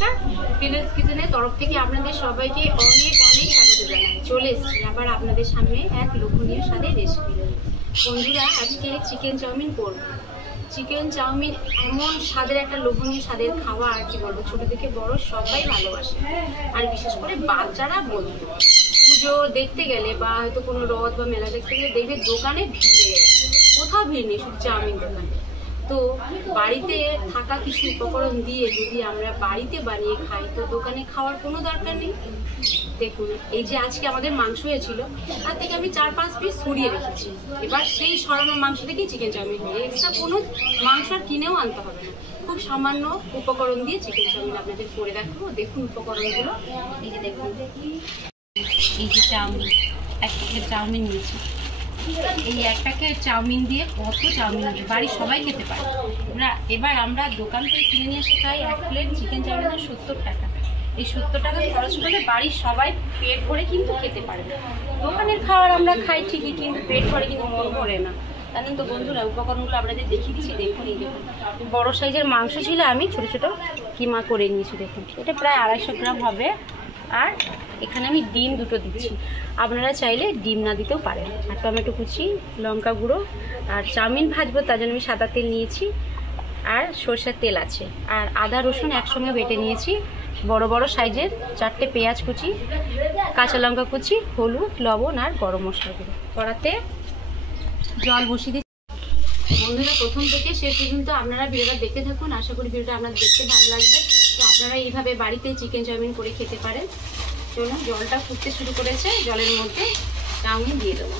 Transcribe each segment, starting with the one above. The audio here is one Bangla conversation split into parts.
নমস্কার, ফিরোজ কিচেনের তরফ থেকে আপনাদের সবাইকে অনেক অনেক স্বাগত জানাই। চলে এসেছি আবার আপনাদের সামনে এক লোভনীয় স্বাদের রেসিপি। বন্ধুরা, আজকে চিকেন চাউমিন করব। চিকেন চাউমিন এমন স্বাদের একটা লোভনীয় স্বাদের খাবার, আর কি বলবো, ছোট থেকে বড় সবাই ভালোবাসে। আর বিশেষ করে বাচ্চারা বলতো পুজো দেখতে গেলে বা হয়তো কোনো রথ বা মেলা দেখতে গেলে দেখবে দোকানে ভিড় লেগে গেছে, কোথাও ভিড় নেই, শুধু চাউমিন দোকানে। তো বাড়িতে থাকা কিছু উপকরণ দিয়ে যদি আমরা বাড়িতে বানিয়ে খাই তো দোকানে খাওয়ার কোনো দরকার নেই। দেখুন, এই যে আজকে আমাদের মাংস হয়েছিল, তার থেকে আমি 4-5 পিস সরিয়ে রেখেছি। এবার সেই সরানো মাংস থেকেই চিকেন চাউমিন হবে, এক্সট্রা কোনো মাংস আর কিনেও আনতে হবে না। খুব সামান্য উপকরণ দিয়ে চিকেন চাউমিন আপনাদের করে দেখাবো। দেখুন উপকরণগুলো, এই যে দেখুন, এই যে চাউমিন, 1 প্যাকেট চাউমিন নিয়েছি। এই 1 প্যাকেট চাউমিন দিয়ে কত চাউমিন হবে, বাড়ির সবাই খেতে পারে। এবার আমরা দোকান থেকে কিনে নিয়ে এসে খাই 1 প্লেট চিকেন চাউমিনের 70 টাকা। এই 70 টাকা খরচ করলে বাড়ির সবাই পেট ভরে কিন্তু খেতে পারে। দোকানের খাবার আমরা খাই ঠিকই, কিন্তু পেট ভরে কিন্তু মন ভরে না, জানেন তো বন্ধুরা। উপকরণগুলো আপনাদের দেখিয়ে দিচ্ছি, দেখুন। এই দেখুন, বড় সাইজের মাংস ছিল, আমি ছোট ছোট কিমা করে নিয়েছি। দেখুন, এটা প্রায় 250 গ্রাম হবে। আর এখানে আমি ডিম 2টো দিচ্ছি, আপনারা চাইলে ডিম না দিতেও পারেন। আর টমেটো কুচি, লঙ্কা গুঁড়ো, আর চাউমিন ভাজবো তার জন্য আমি সাদা তেল নিয়েছি, আর সরষের তেল আছে, আর আদা রসুন একসঙ্গে বেটে নিয়েছি। বড় বড় সাইজের 4টে পেঁয়াজ কুচি, কাঁচা লঙ্কা কুচি, হলুদ, লবণ আর গরম মশলা গুঁড়ো। কড়াতে জল বসিয়ে দিচ্ছি। বন্ধুরা, প্রথম থেকে শেষ পর্যন্ত আপনারা ভিডিওটা দেখতে থাকুন, আশা করি ভিডিওটা আপনাদের দেখতে ভালো লাগবে। তো আপনারা এইভাবে বাড়িতে চিকেন চাউমিন করে খেতে পারেন। চলুন, জলটা ফুটতে শুরু করেছে, জলের মধ্যে চাউমিন দিয়ে দেবো।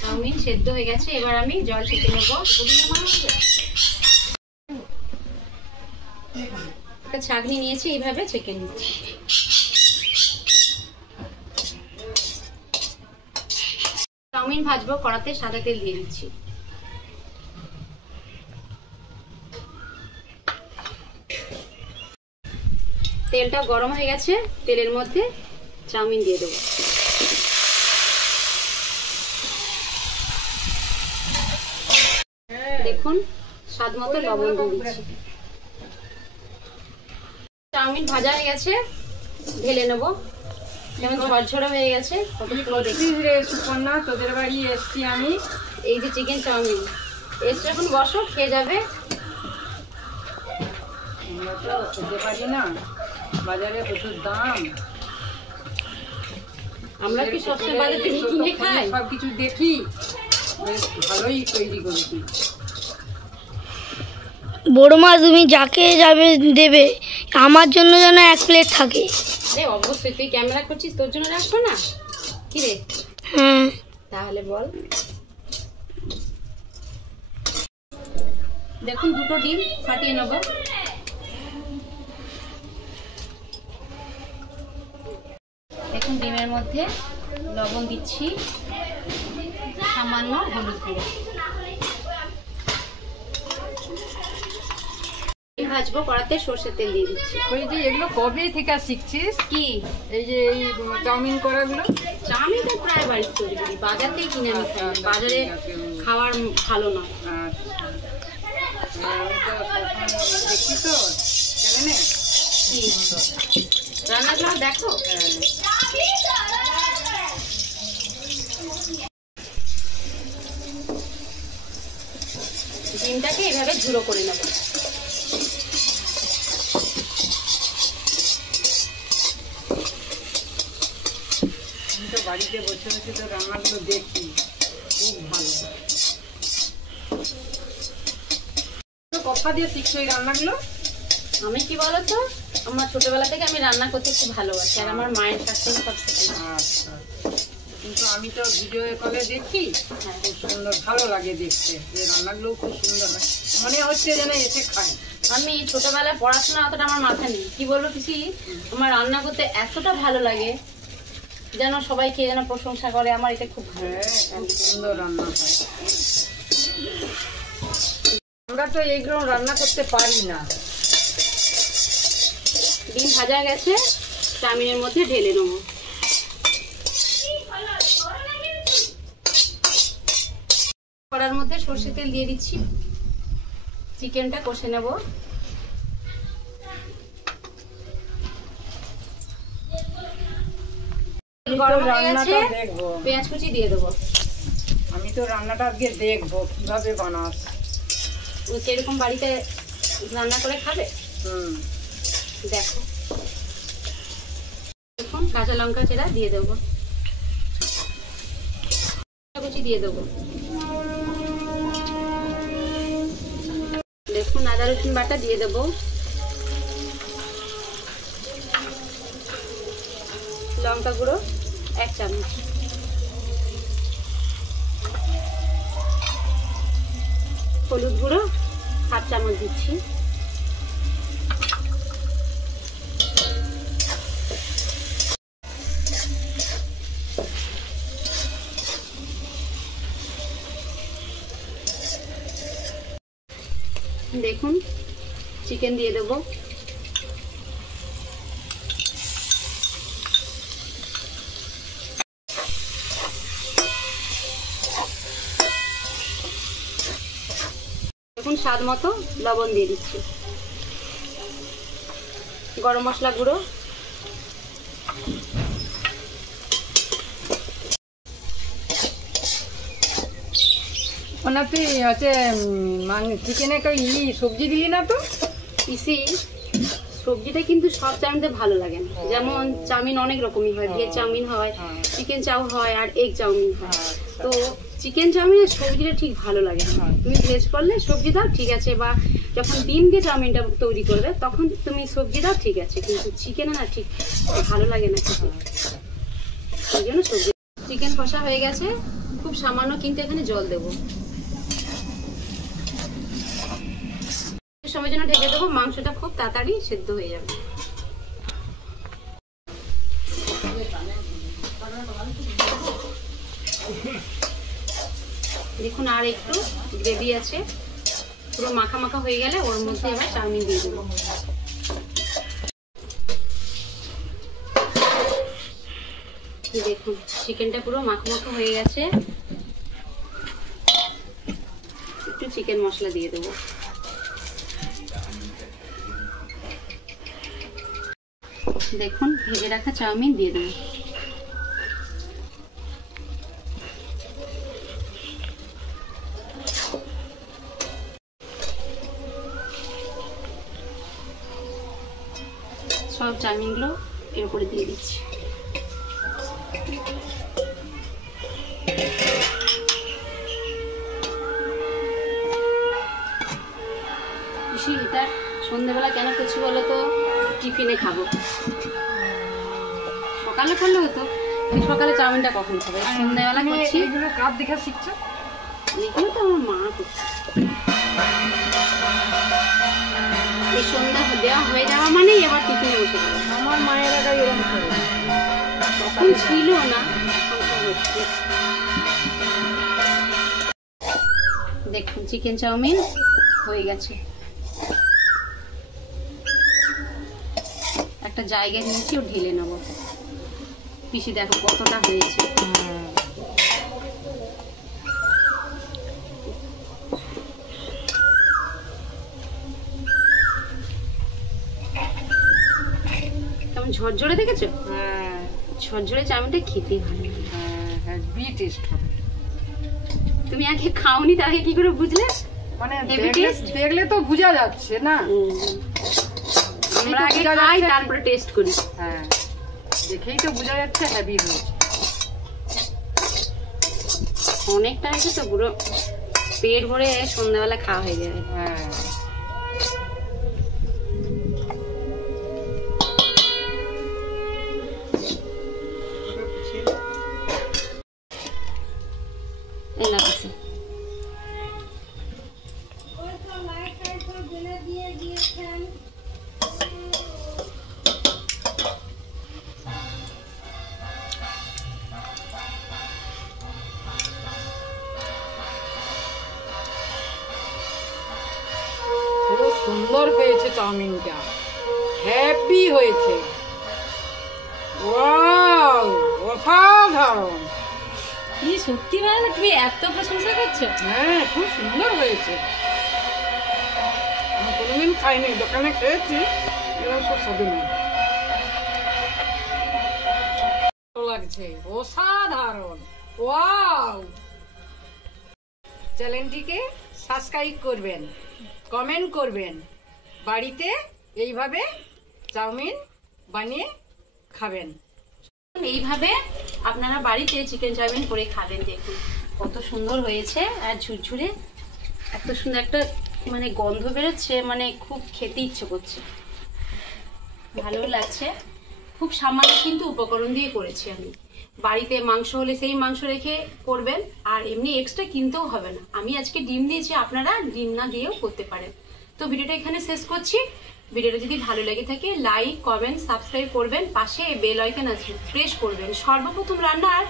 চাউমিন সেদ্ধ হয়ে গেছে, এবার আমি জল ছেঁকে নেবো। একটা ছাঁকনি নিয়েছি, এইভাবে ছেঁকে নিচ্ছি। চাউমিন ভাজবো, কড়াতে সাদা তেল দিয়ে দিচ্ছি। তেলটা গরম হয়ে গেছে, তেলের মধ্যে চাউমিন দিয়ে দেবো। দেখুন, স্বাদ মতো লবণ দিয়ে দিচ্ছি। চাউমিন ভাজা হয়ে গেছে, ঢেলে নেবো। যেমন ঝরঝরে হয়ে গেছে। সুপর্ণা, তোদের বাড়ি এসছি আমি। এই যে চিকেন চাউমিন এসে এখন বসো, খেয়ে যাবে। আমরা তো খেতে পারি না, বাজারে প্রচুর দাম। আমরা কি সবসময় বাজার থেকে কিনে খাই? সবকিছু দেখি, বেশ ভালোই তৈরি করেছি। বড় মা, তুমি যাকে যাবে দেবে, আমার জন্য যেন 1 প্লেট থাকে। রে অবশ্যই, তুই ক্যামেরা করছিস, তোর জন্য রাখবো না? কি রে? হ্যাঁ, তাহলে বল। দেখুন, 2টো ডিম ফাটিয়ে নেবো। দেখুন, ডিমের মধ্যে লবণ দিচ্ছি, সামান্য হলুদ গুঁড়ো। ভাজবো, কড়াতে সরষের তেল দিয়ে দিচ্ছি। ওই যে এগুলো কবে থেকে শিখছিস? কি এই যে এই চাউমিন করাগুলো? চাউমিন তো প্রায় বাড়িতে তৈরি করি, বাজার থেকে কিনে আমি খাই। বাজারে খাওয়ার ভালো না। আমি তো দেখি তো চ্যানেলে। কি রান্নাগুলো দেখো? ডিমটাকে এভাবে ঝুড়ো করে নেবো। বাড়িতে বসে বসে তো রান্নাগুলো দেখি, খুব ভালো। কথা দিয়ে শিখছো এই রান্নাগুলো? আমি কি বলতো, আমার ছোটবেলা থেকে আমি রান্না করতে খুব ভালোবাসি, আর আমার মায়ের কাছ থেকে সব শিখেছি। আচ্ছা, কিন্তু আমি তো ভিডিও কলে দেখি, খুব সুন্দর, ভালো লাগে দেখতে। এই রান্নাগুলো খুব সুন্দর হয়, মনে হচ্ছে যেন এসে খাই। আমি ছোটবেলায় পড়াশোনা অতটা আমার মাথা নেই, কি বলবো পিসি, আমার রান্না করতে এতটা ভালো লাগে যেন সবাইকে যেন প্রশংসা করে। আমার এটা খুব ভালো, খুব সুন্দর রান্না হয়। আমরা তো এইগুলো রান্না করতে পারি না। ডিম ভাজা গেছে, চাউমিনের মধ্যে ঢেলে নেবো। কড়ার মধ্যে সর্ষের তেল দিয়ে দিচ্ছি, চিকেনটা কষে নেব। গরম হয়ে গেছে, পেঁয়াজ কুচি দিয়ে দেবো। আমি তো রান্নাটা আজকে দেখবো কিভাবে বানাস। সেরকম বাড়িতে রান্না করে খাবে? দেখো, দেখুন কাঁচা লঙ্কা চেরা দিয়ে দেবো, কুচি দিয়ে দেবো। দেখুন আদা রসুন বাটা দিয়ে দেবো, লঙ্কা গুঁড়ো 1 চামচ, হলুদ গুঁড়ো 1/2 চামচ দিচ্ছি, দেখুন চিকেন দিয়ে দেবো, দেখুন স্বাদ মতো লবণ দিয়ে দিচ্ছি, গরম মশলা গুঁড়ো, ওনাতে হচ্ছে চিকেনে সবজি দিলি না তো? পিসি সবজিটা কিন্তু সব চাউমিনতে ভালো লাগে না, যেমন চাউমিন অনেক রকমই হয়, ভেজ চাউমিন হয়, চিকেন চাউ হয়, আর এগ চাউমিন হয়। তো চিকেন চাউমিনের সবজিটা ঠিক ভালো লাগে না। তুমি ভেজ করলে সবজি দাও ঠিক আছে, বা যখন ডিম দিয়ে চাউমিনটা তৈরি করবে তখন তুমি সবজি দাও ঠিক আছে, কিন্তু চিকেনে না ঠিক ভালো লাগে না খেতে, সেই জন্য সবজি। চিকেন কষা হয়ে গেছে, খুব সামান্য কিন্তু এখানে জল দেবো, সময়ের জন্য ঢেকে দেবো, মাংসটা খুব তাড়াতাড়ি সেদ্ধ হয়ে যাবে। দেখুন আর একটু গ্রেভি আছে, পুরো মাখা মাখা হয়ে গেলে ওর মধ্যে এবার চাউমিন দিয়ে দেবো। দেখুন চিকেনটা পুরো মাখা মাখা হয়ে গেছে, একটু চিকেন মশলা দিয়ে দেবো, দেখুন ভেজে রাখা চাউমিন দিয়ে দেবো, সব চাউমিনগুলো এর উপরে দিয়ে দিচ্ছি। এটা সন্ধ্যাবেলা কেন করছি বলো তো? টিফিনে খাবো, সকালে করলে হতো, সকালে চাউমিনটা কখন খাবে? সন্ধ্যাবেলা করছি। এগুলো কার দেখে শিখছো? এগুলো তো আমার মা করছে। এই সন্ধ্যা দেওয়া হয়ে যাওয়া মানেই এবার টিফিনে বসে যাবে। আমার মায়ের আগে এরকম করে তখন ছিল না, দেখুন চিকেন চাউমিন হয়ে গেছে। একটা জায়গায় নিয়েছি, ও ঢেলে নেবো। পিসি দেখো কতটা হয়েছে। কেমন ঝরঝরে দেখেছো? ঝরঝরে চাউমিনটা খেতে ভালো লাগে, হেভি টেস্ট হবে। তুমি আগে খাওনি, তার আগে কি করে বুঝলে? মানে দেখলে তো বোঝা যাচ্ছে না, আমরা আগে খাই তারপরে টেস্ট করি। হ্যাঁ, দেখেই তো বোঝা যাচ্ছে হেভি হয়েছে। অনেকটা আছে তো, পুরো পেট ভরে সন্ধ্যাবেলা খাওয়া হয়ে যাবে। হ্যাঁ, এই না আছে। খুব সুন্দর হয়েছে চাউমিনটা, হ্যাপি হয়েছে। ওয়াও, অসাধারণ। কি সত্যি ভালো, তুমি এত প্রশংসা করছো? হ্যাঁ, খুব সুন্দর হয়েছে। আমি কোনোদিন খাইনি, দোকানে খেয়েছি, এরকম সব স্বাদু নেই। ভালো লাগছে, অসাধারণ, ওয়াও। চ্যানেলটিকে সাবস্ক্রাইব করবেন, কমেন্ট করবেন, বাড়িতে এইভাবে চাউমিন বানিয়ে খাবেন। এইভাবে আপনারা বাড়িতে চিকেন চাউমিন করে খাবেন। দেখুন কত সুন্দর হয়েছে, আর ঝুরঝুরে এত সুন্দর একটা মানে গন্ধ বেরোচ্ছে, মানে খুব খেতে ইচ্ছে করছে, ভালো লাগছে। খুব সামান্য কিন্তু উপকরণ দিয়ে করেছি আমি। বাড়িতে মাংস হলে সেই মাংস রেখে করবেন, আর এমনি এক্সট্রা কিনতেও হবে না। আমি আজকে ডিম দিয়েছি, আপনারা ডিম না দিয়েও করতে পারেন। তো ভিডিওটা এখানে শেষ করছি। ভিডিওটা যদি ভালো লেগে থাকে লাইক, কমেন্ট, সাবস্ক্রাইব করবেন, পাশে বেল আইকন আছে প্রেস করবেন, সর্বপ্রথম রান্নার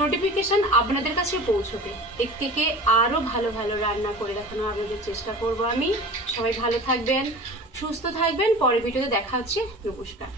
নোটিফিকেশন আপনাদের কাছে পৌঁছবে। এর থেকে আরও ভালো ভালো রান্না করে দেখানো আপনাদের চেষ্টা করব আমি। সবাই ভালো থাকবেন, সুস্থ থাকবেন। পরের ভিডিওতে দেখা হচ্ছে। নমস্কার।